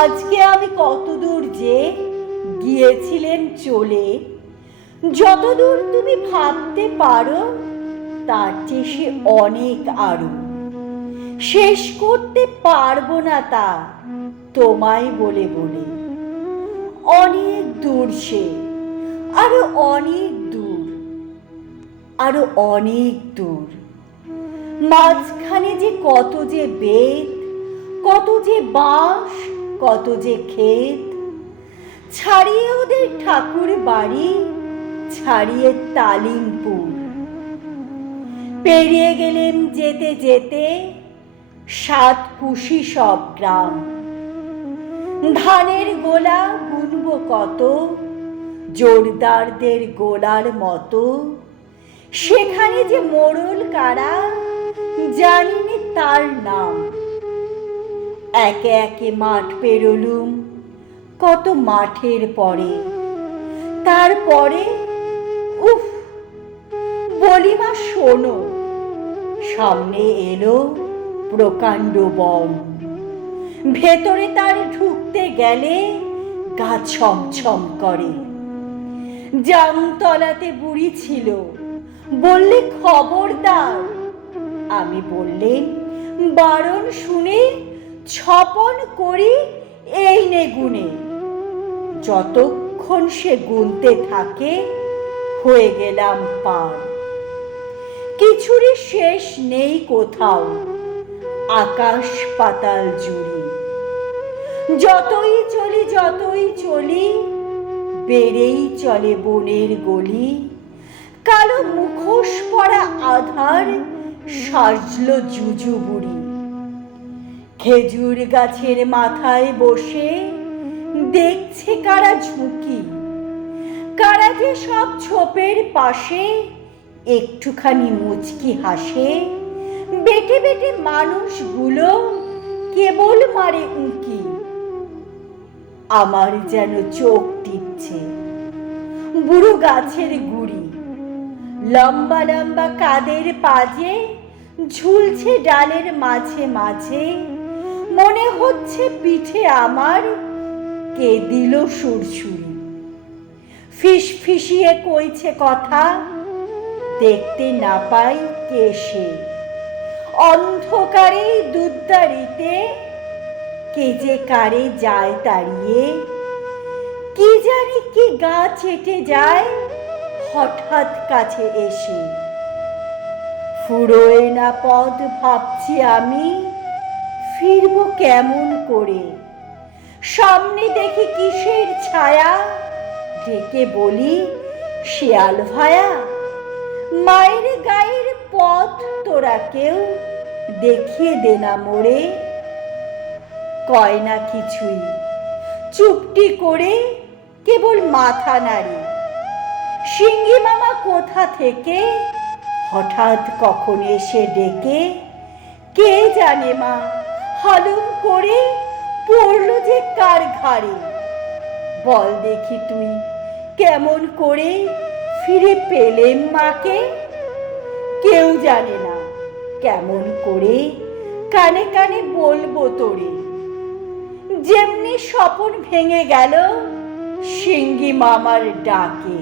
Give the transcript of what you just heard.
আজকে আমি কতদূর যে গিয়েছিলেন চলে, যতদূর তুমি ভাবতে পারো তার চেয়ে সে অনেক আরো। শেষ করতে পারবো না তা তোমায় বলে বলে। অনেক দূর সে, আরো অনেক দূর, আরো অনেক দূর। মাঝখানে যে কত যে বেত, কত যে বাঁশ, কত যে ক্ষেত। ছাড়িয়ে ওদের ঠাকুর বাড়ি, ছাড়িয়ে তালিমপুর। পেরিয়ে গেলেন যেতে যেতে 7 কুশি সব গ্রাম। ধানের গোলা গুনবো কত, জোরদারদের গোলার মতো। সেখানে যে মোড়ল কারা, জানিনে তার নাম। একে একে মাঠ পেরোলুম কত মাঠের পরে। তারপরে উফ, বলিমা শোনো, সামনে এলো প্রকাণ্ড বন। ভেতরে তার ঢুকতে গেলে গা ছমছম করে। জামতলাতে বুড়ি ছিল, বললে খবরদার। আমি বললেন বারণ শুনে ছপন করি এই নে গুনে। যতক্ষণ সে গুনতে থাকে হয়ে গেলাম পার। কিছুরই শেষ নেই কোথাও, আকাশ পাতাল জুড়ি। যতই চলি যতই চলি, বেড়েই চলে বনের গলি। কালো মুখোশ পরা আধার সাজলো জুজু বুড়ি। খেজুর গাছের মাথায় বসে দেখছে কারা ঝুঁকি। কারা যে সব ছোপের পাশে একটুখানি মুচকি হাসে। বেটে বেটে মানুষগুলো কেবল মারে উঁকি। আমার যেন চোখ টিপছে বুড়ো গাছের গুড়ি। লম্বা লম্বা কাদের পাজে ঝুলছে ডালের মাঝে মাঝে। মনে হচ্ছে পিঠে আমার কে দিল সুরসুরি। ফিসফিসিয়ে কইছে কথা, দেখতে না পাই কে সে। অন্ধকারে দুধদারিতে কে যে কারে যায় তাড়িয়ে। কি জানি কি গা চেটে যায় হঠাৎ কাছে এসে। ফুরোয় না পথ ভাবছি আমি, ফিরবো কেমন করে। সামনে দেখি কিসের ছায়া, ডেকে বলি শেয়াল ভায়া। মায়ের গায়ের পথ তোরা কেউ দেখিয়ে দে না মোরে। কয় না কিছুই, চুপটি করে কেবল মাথা নাড়ি। সিঙ্গি মামা কোথা থেকে হঠাৎ কখন এসে ডেকে। কে জানে মা, হালুম করে পড়লো যে কার ঘাড়ে। বল দেখি তুই কেমন করে ফিরে পেলেম মাকে। কেউ জানে না কেমন করে কানে কানে বলবো তোরে। যেমনি স্বপন ভেঙে গেল সিঙ্গি মামার ডাকে।